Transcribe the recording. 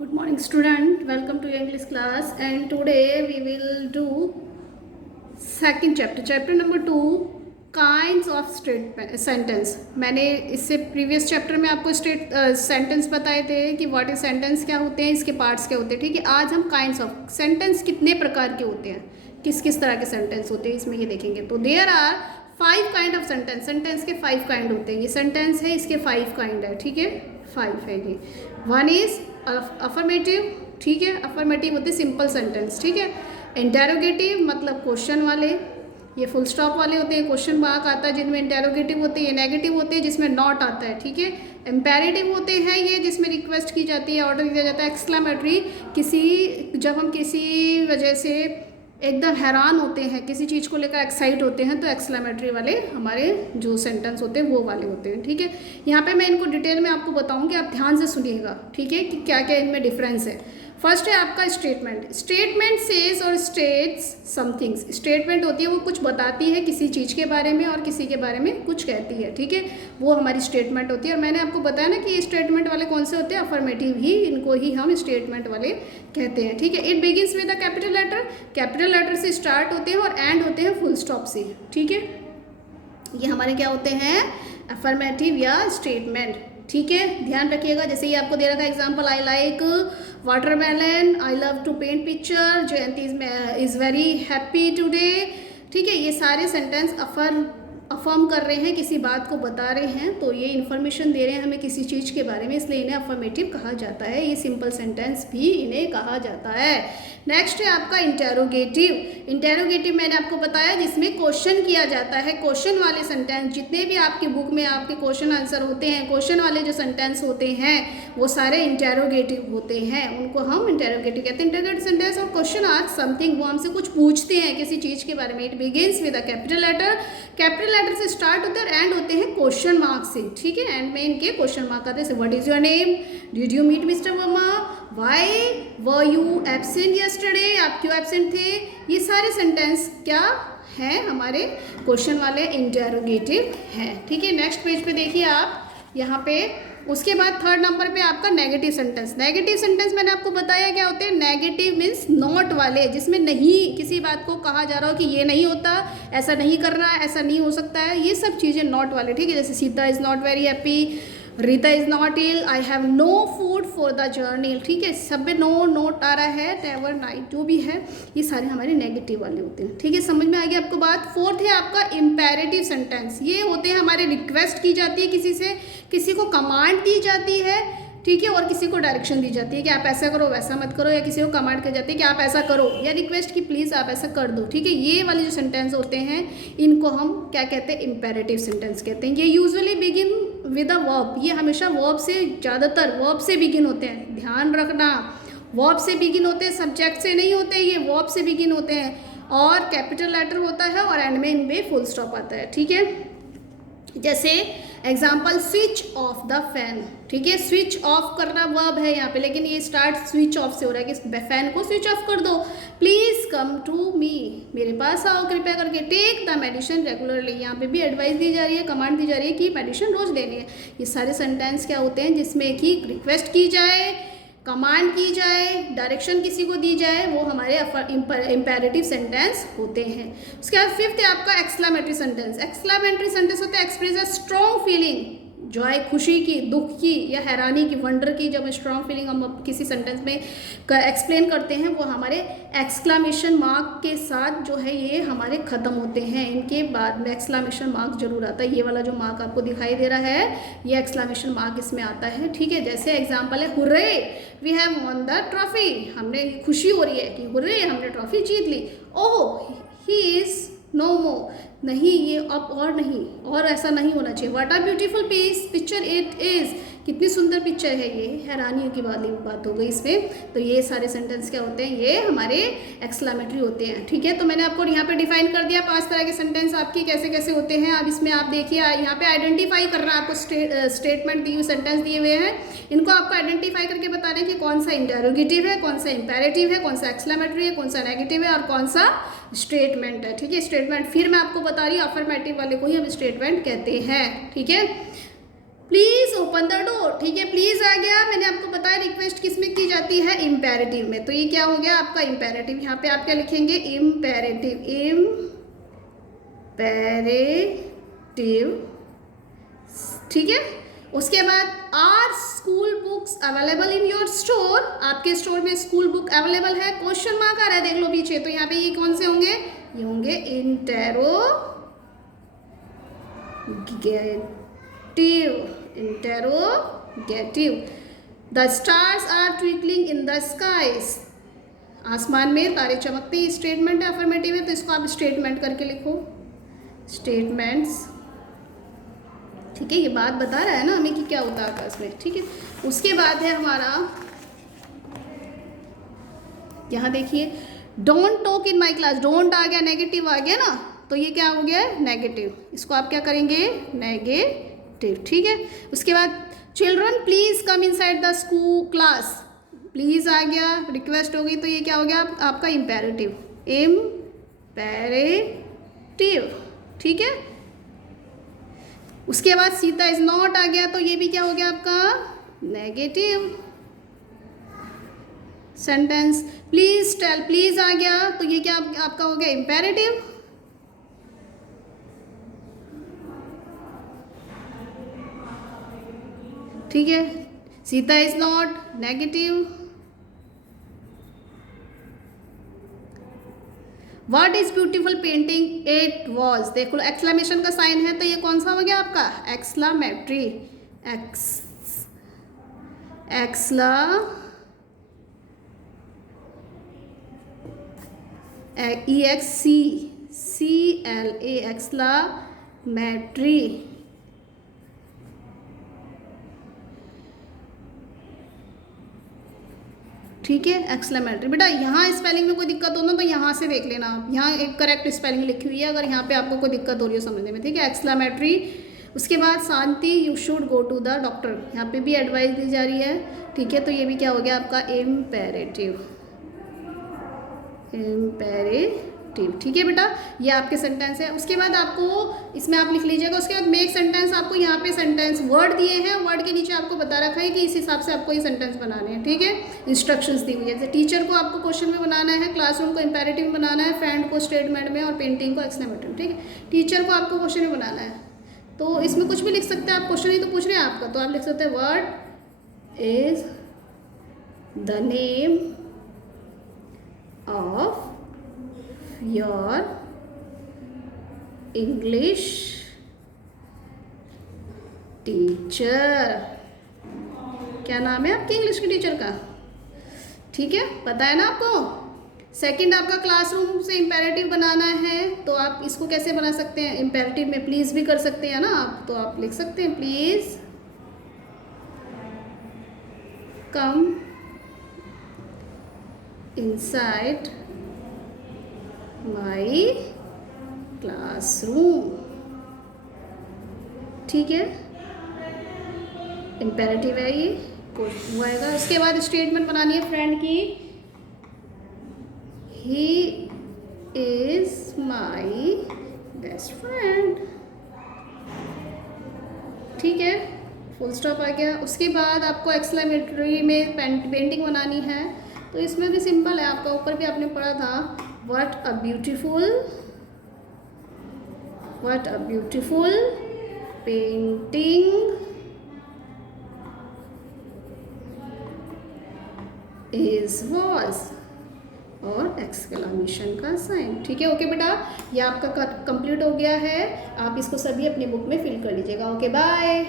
Good morning student, welcome to your English class and today we will do second chapter number 2 kinds of sentence। मैंने इससे previous chapter में आपको sentence बताए थे कि what is sentence क्या होते हैं, इसके पार्ट्स क्या होते हैं। ठीक है, आज हम काइंड्स ऑफ सेंटेंस कितने प्रकार के होते हैं, किस किस तरह के सेंटेंस होते हैं इसमें ये देखेंगे। तो there are 5 kind of sentence. Sentence के 5 काइंड होते हैं। ये सेंटेंस है, इसके 5 काइंड है। ठीक है, 5 है ये। 1 इज अफर्मेटिव। ठीक है, अफर्मेटिव होते सिंपल सेंटेंस। ठीक है, इंटेरोगेटिव मतलब क्वेश्चन वाले, ये फुल स्टॉप वाले होते हैं, क्वेश्चन मार्क आता है जिनमें इंटेरोगेटिव होते हैं। ये नेगेटिव होते हैं जिसमें नॉट आता है। ठीक है, इम्पेरेटिव होते हैं ये जिसमें रिक्वेस्ट की जाती है, ऑर्डर दिया जाता है। एक्सक्लेमेटरी जब हम किसी वजह से एकदम हैरान होते हैं, किसी चीज़ को लेकर एक्साइट होते हैं, तो एक्सक्लेमेटरी वाले हमारे जो सेंटेंस होते हैं वो वाले होते हैं। ठीक है, यहाँ पे मैं इनको डिटेल में आपको बताऊँगी, आप ध्यान से सुनिएगा। ठीक है, कि क्या क्या इनमें डिफरेंस है। फर्स्ट है आपका स्टेटमेंट। स्टेटमेंट सेज और स्टेट्स समथिंग्स। स्टेटमेंट होती है वो कुछ बताती है किसी चीज़ के बारे में और किसी के बारे में कुछ कहती है। ठीक है, वो हमारी स्टेटमेंट होती है। और मैंने आपको बताया ना कि ये स्टेटमेंट वाले कौन से होते हैं, अफर्मेटिव ही, इनको ही हम स्टेटमेंट वाले कहते हैं। ठीक है, it begins with a capital letter. Capital letter से स्टार्ट होते हैं और एंड होते हैं फुल स्टॉप से। ठीक है, ये हमारे क्या होते हैं, अफर्मेटिव या स्टेटमेंट। ठीक है, ध्यान रखिएगा। जैसे ये आपको दे रखा है example, I like watermelon, I love to paint picture, Jayanti is very happy today. ठीक है, ये सारे सेंटेंस अफर्म कर रहे हैं, किसी बात को बता रहे हैं, तो ये इन्फॉर्मेशन दे रहे हैं हमें किसी चीज़ के बारे में, इसलिए इन्हें अफर्मेटिव कहा जाता है। ये सिंपल सेंटेंस भी इन्हें कहा जाता है। नेक्स्ट है आपका इंटेरोगेटिव। इंटेरोगेटिव मैंने आपको बताया जिसमें क्वेश्चन किया जाता है। क्वेश्चन वाले सेंटेंस, जितने भी आपकी बुक में आपके क्वेश्चन आंसर होते हैं, क्वेश्चन वाले जो सेंटेंस होते हैं वो सारे इंटेरोगेटिव होते हैं, उनको हम इंटेरोगेटिव कहते हैं। इंटेरोगेटिव सेंटेंस और क्वेश्चन आस्क समथिंग, वो हमसे कुछ पूछते हैं किसी चीज़ के बारे में। It begins with a capital letter. Capital letter से स्टार्ट होते हैं और एंड होते हैं क्वेश्चन मार्क से। ठीक है, एंड में इनके क्वेश्चन मार्क आते हैं। What is your name, did you meet mister Verma, why were you absent yesterday, आप क्यों एब्सेंट थे। ये सारे सेंटेंस क्या हैं, हमारे क्वेश्चन वाले इंटेरोगेटिव हैं। ठीक है, नेक्स्ट पेज पे देखिए आप यहाँ पे। उसके बाद थर्ड नंबर पे आपका नेगेटिव सेंटेंस। नेगेटिव सेंटेंस मैंने आपको बताया क्या होते हैं। नेगेटिव मीन्स नॉट वाले, जिसमें नहीं, किसी बात को कहा जा रहा हो कि ये नहीं होता, ऐसा नहीं करना, ऐसा नहीं हो सकता है, ये सब चीज़ें नॉट वाले। ठीक है, जैसे Sita is not very happy, Rita is not ill, I have no food for the journey. ठीक है, सब में नो नोट आ रहा है, नेवर नाइट जो भी है, ये सारे हमारे नेगेटिव वाले होते हैं। ठीक है, समझ में आ गया आपको बात। फोर्थ है आपका इम्पेरेटिव सेंटेंस। ये होते हैं हमारे रिक्वेस्ट की जाती है किसी से, किसी को कमांड दी जाती है। ठीक है, और किसी को डायरेक्शन दी जाती है कि आप ऐसा करो वैसा मत करो, या किसी को कमांड की जाती है कि आप ऐसा करो, या रिक्वेस्ट की प्लीज़ आप ऐसा कर दो। ठीक है, ये वाले जो सेंटेंस होते हैं इनको हम क्या कहते हैं, इम्पेरेटिव सेंटेंस कहते हैं। ये usually begin with a verb. ये हमेशा वर्ब से, ज़्यादातर वर्ब से बिगिन होते हैं, ध्यान रखना। वर्ब से बिगिन होते हैं, सब्जेक्ट से नहीं होते, ये वर्ब से बिगिन होते हैं। और कैपिटल लेटर होता है और एंड में इनमें फुल स्टॉप आता है। ठीक है, जैसे example switch off the fan. ठीक है, स्विच ऑफ करना वर्ब है यहाँ पे, लेकिन ये स्टार्ट स्विच ऑफ से हो रहा है कि फैन को स्विच ऑफ कर दो। प्लीज़ कम टू मी, मेरे पास आओ कृपया करके। टेक द मेडिसिन रेगुलरली, यहाँ पे भी एडवाइस दी जा रही है, कमांड दी जा रही है कि मेडिसिन रोज लेनी है। ये सारे सेंटेंस क्या होते हैं, जिसमें कि रिक्वेस्ट की जाए, कमांड की जाए, डायरेक्शन किसी को दी जाए, वो हमारे इम्पेरेटिव सेंटेंस होते हैं। उसके बाद फिफ्थ है आपका एक्सक्लेमेटरी सेंटेंस। एक्सक्लेमेटरी सेंटेंस होता है express a strong feeling, Joy खुशी की, दुख की, या हैरानी की, वंडर की। जब स्ट्रॉन्ग फीलिंग हम किसी सेंटेंस में एक्सप्लेन करते हैं, वो हमारे एक्सक्लामेशन मार्क के साथ जो है ये हमारे ख़त्म होते हैं। इनके बाद में एक्सक्लामेशन मार्क जरूर आता है। ये वाला जो मार्क आपको दिखाई दे रहा है, ये एक्सक्लामेशन मार्क इसमें आता है। ठीक है, जैसे एग्जाम्पल है hurray we have won the trophy, हमने खुशी हो रही है कि हुर्रे हमने ट्रॉफी जीत ली। Oh he is no more, नहीं ये अब और नहीं, और ऐसा नहीं होना चाहिए। What a beautiful picture it is, कितनी सुंदर पिक्चर है ये, हैरानी की वाली बात हो गई इसमें। तो ये सारे सेंटेंस क्या होते हैं, ये हमारे एक्सक्लेमेटरी होते हैं। ठीक है, तो मैंने आपको यहाँ पे डिफाइन कर दिया 5 तरह के सेंटेंस आपके कैसे कैसे होते हैं। अब इसमें आप देखिए, यहाँ पे आइडेंटिफाई करना है आपको। स्टेटमेंट दिए हुए, सेंटेंस दिए हुए हैं, इनको आपको आइडेंटिफाई करके बताना है कि कौन सा इंटेरोगेटिव है, कौन सा इम्पेरेटिव है, कौन सा एक्सक्लेमेटरी है, कौन सा नेगेटिव है और कौन सा स्टेटमेंट है। ठीक है, स्टेटमेंट फिर मैं आपको बता रही हूँ, अफर्मेटिव वाले को ही हम स्टेटमेंट कहते हैं। ठीक है, प्लीज़ ओपन द डोर। ठीक है, प्लीज़ आ गया, मैंने आपको बताया रिक्वेस्ट किस में की जाती जाती है इम्पेरेटिव में। तो ये क्या हो गया आपका इम्पेरेटिव। यहाँ पे आप क्या लिखेंगे, इम्पेरेटिव, इम्पेरेटिव, ठीक है। उसके बाद are school books available in your store, आपके स्टोर में स्कूल बुक अवेलेबल है, क्वेश्चन मार्क आ रहा है, देख लो पीछे। तो यहाँ पे ये कौन से होंगे, ये होंगे interrogative. The stars are twinkling in the skies, आसमान में तारे चमकते हैं। स्टेटमेंट है, अफर्मेटिव है, तो इसको आप स्टेटमेंट करके लिखो, स्टेटमेंट्स, ठीक है। ये बात बता रहा है ना हमें कि क्या होता है आकाश में, ठीक है। उसके बाद है हमारा, यहाँ देखिए, don't talk in my class, don't आ गया, नेगेटिव आ गया ना, तो ये क्या हो गया, नेगेटिव। इसको आप क्या करेंगे, नेगेटिव, ठीक है। उसके बाद children please come inside the school class, please आ गया, रिक्वेस्ट हो गई, तो ये क्या हो गया आपका इम्पेरेटिव, इम्पेरेटिव, ठीक है। उसके बाद सीता इज नॉट आ गया, तो ये भी क्या हो गया आपका, negative sentence. Please tell, please आ गया, तो ये क्या आपका हो गया, इम्पेरेटिव। ठीक है, Sita is not, negative. What is beautiful painting it was, देखो एक्सक्लेमेशन का साइन है, तो ये कौन सा हो गया आपका, एक्सक्लामेटरी, EXCLA, एक्सक्लामेटरी, ठीक है, एक्सक्लेमेटरी। बेटा यहाँ स्पेलिंग में कोई दिक्कत हो ना तो यहाँ से देख लेना आप, यहाँ एक करेक्ट स्पेलिंग लिखी हुई है, अगर यहाँ पे आपको कोई दिक्कत हो रही है समझने में, ठीक है, एक्सक्लेमेटरी। उसके बाद Shanti, you should go to the doctor, यहाँ पे भी एडवाइस दी जा रही है, ठीक है। तो ये भी क्या हो गया आपका, इम्पेरेटिव, ठीक है बेटा, ये आपके सेंटेंस है। उसके बाद आपको इसमें आप लिख लीजिएगा। उसके बाद मेक सेंटेंस, आपको यहाँ पे सेंटेंस वर्ड दिए हैं, वर्ड के नीचे आपको बता रखा है कि इस हिसाब से आपको ये सेंटेंस बनाने हैं, ठीक है। इंस्ट्रक्शंस दी हुई है, जैसे टीचर को आपको क्वेश्चन में बनाना है, क्लासरूम को इंपेरेटिव में बनाना है, फ्रेंड को स्टेटमेंट में, और पेंटिंग को एक्सक्लेमेटिव, ठीक है। टीचर को आपको क्वेश्चन में बनाना है, तो इसमें कुछ भी लिख सकते हैं आप, क्वेश्चन ही तो पूछ रहे हैं आपका, तो आप लिख सकते हैं what is the name of your English teacher, क्या नाम है आपके इंग्लिश के टीचर का, ठीक है, पता है ना आपको। सेकंड आपका क्लासरूम से इंपेरेटिव बनाना है, तो आप इसको कैसे बना सकते हैं, इंपेरेटिव में प्लीज भी कर सकते हैं ना आप, तो आप लिख सकते हैं please come inside my classroom, ठीक है, इम्पेरेटिव है ये, वो आएगा। उसके बाद स्टेटमेंट बनानी है फ्रेंड की, he is my best friend, ठीक है, फुल स्टॉप आ गया। उसके बाद आपको एक्सक्लेमेटरी में पेंटिंग बनानी है, तो इसमें भी सिंपल है, आपका ऊपर भी आपने पढ़ा था, what a beautiful painting is was, और एक्सक्लेमेशन का साइन, ठीक है। ओके बेटा, ये आपका कंप्लीट हो गया है, आप इसको सभी अपने बुक में फिल कर लीजिएगा। Okay bye.